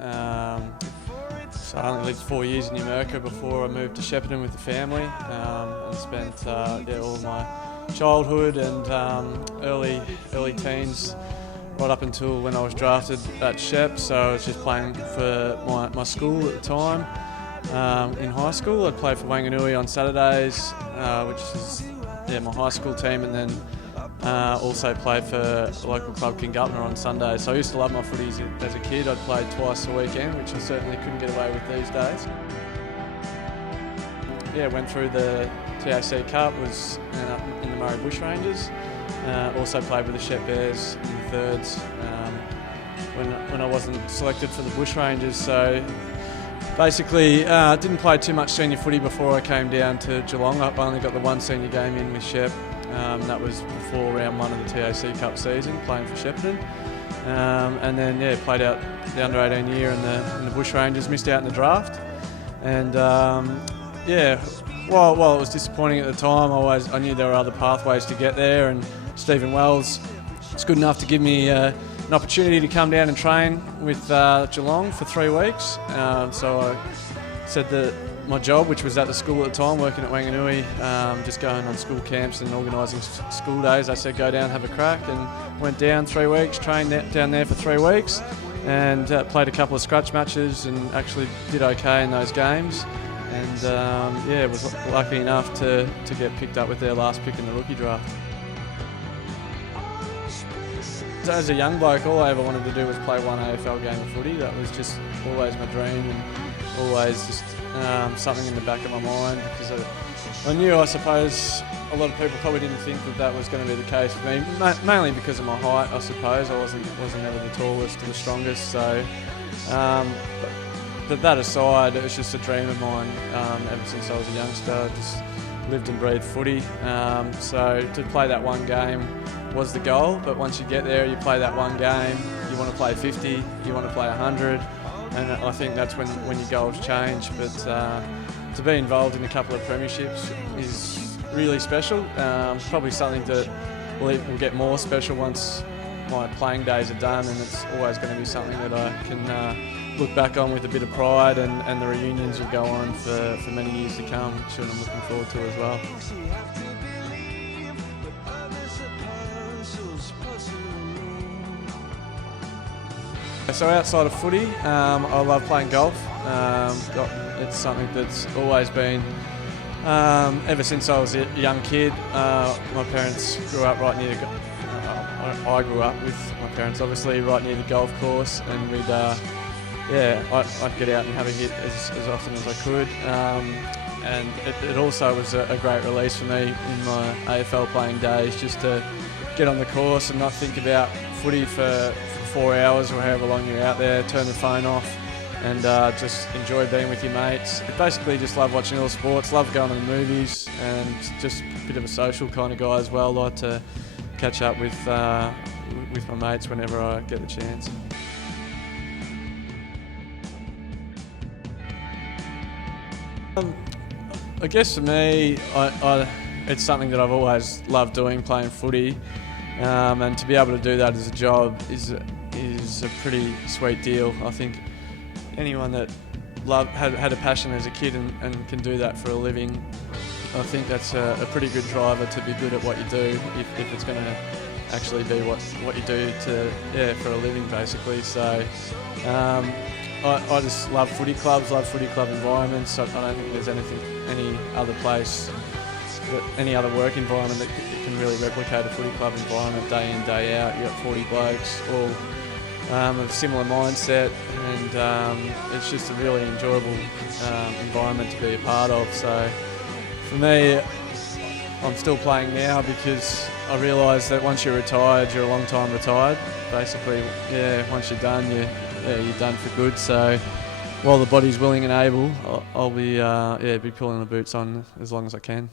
America. So I only lived 4 years in America before I moved to Shepparton with the family, and spent all my childhood and early teens right up until when I was drafted at Shep. So I was just playing for my school at the time. In high school, I'd play for Wanganui on Saturdays, which is my high school team, and then also played for the local club Kingutna on Sundays. So I used to love my footies as a kid. I'd play twice a weekend, which I certainly couldn't get away with these days. Yeah, went through the TAC Cup, was in the Murray Bushrangers. Also played with the Shep Bears in the thirds when I wasn't selected for the Bushrangers. So basically, didn't play too much senior footy before I came down to Geelong. I only got the one senior game in with Shep. That was before round one of the TAC Cup season, playing for Shepparton. And then played out the under 18 year in the Bushrangers, missed out in the draft. And while it was disappointing at the time, I knew there were other pathways to get there, and Stephen Wells was good enough to give me an opportunity to come down and train with Geelong for 3 weeks. So I said that my job, which was at the school at the time, working at Wanganui, just going on school camps and organising school days, I said go down, have a crack, and went down 3 weeks, trained down there for 3 weeks, and played a couple of scratch matches and actually did okay in those games. And was lucky enough to get picked up with their last pick in the rookie draft. So as a young bloke, all I ever wanted to do was play one AFL game of footy. That was just always my dream, and always just something in the back of my mind, because I knew, I suppose, a lot of people probably didn't think that was going to be the case with me, mainly because of my height, I suppose. I wasn't ever the tallest or the strongest, so but that aside, it was just a dream of mine ever since I was a youngster. I just lived and breathed footy, so to play that one game was the goal. But once you get there, you play that one game, you want to play 50, you want to play 100, and I think that's when your goals change. But to be involved in a couple of premierships is really special. Probably something that will get more special once my playing days are done, and it's always going to be something that I can look back on with a bit of pride, and the reunions will go on for many years to come, which I'm looking forward to as well. So outside of footy, I love playing golf. It's something that's always been, ever since I was a young kid. My parents grew up right near I grew up with my parents, obviously, right near the golf course, and we'd I'd get out and have a hit as often as I could. And it also was a great release for me in my AFL playing days, just to get on the course and not think about footy for 4 hours or however long you're out there, turn the phone off, and just enjoy being with your mates. Basically just love watching all sports, love going to the movies, and just a bit of a social kind of guy as well. Like to catch up with my mates whenever I get the chance. I guess for me, it's something that I've always loved doing, playing footy, and to be able to do that as a job is a pretty sweet deal. I think anyone that had a passion as a kid and can do that for a living, I think that's a pretty good driver to be good at what you do, if it's going to actually be what you do for a living, basically. So I just love footy clubs, love footy club environments. I don't think there's any other place, any other work environment that can really replicate a footy club environment day in, day out. You've got 40 blokes, all of a similar mindset, and it's just a really enjoyable environment to be a part of. So for me, I'm still playing now because I realise that once you're retired, you're a long time retired. Basically, once you're done, you're done for good. So while the body's willing and able, I'll be pulling the boots on as long as I can.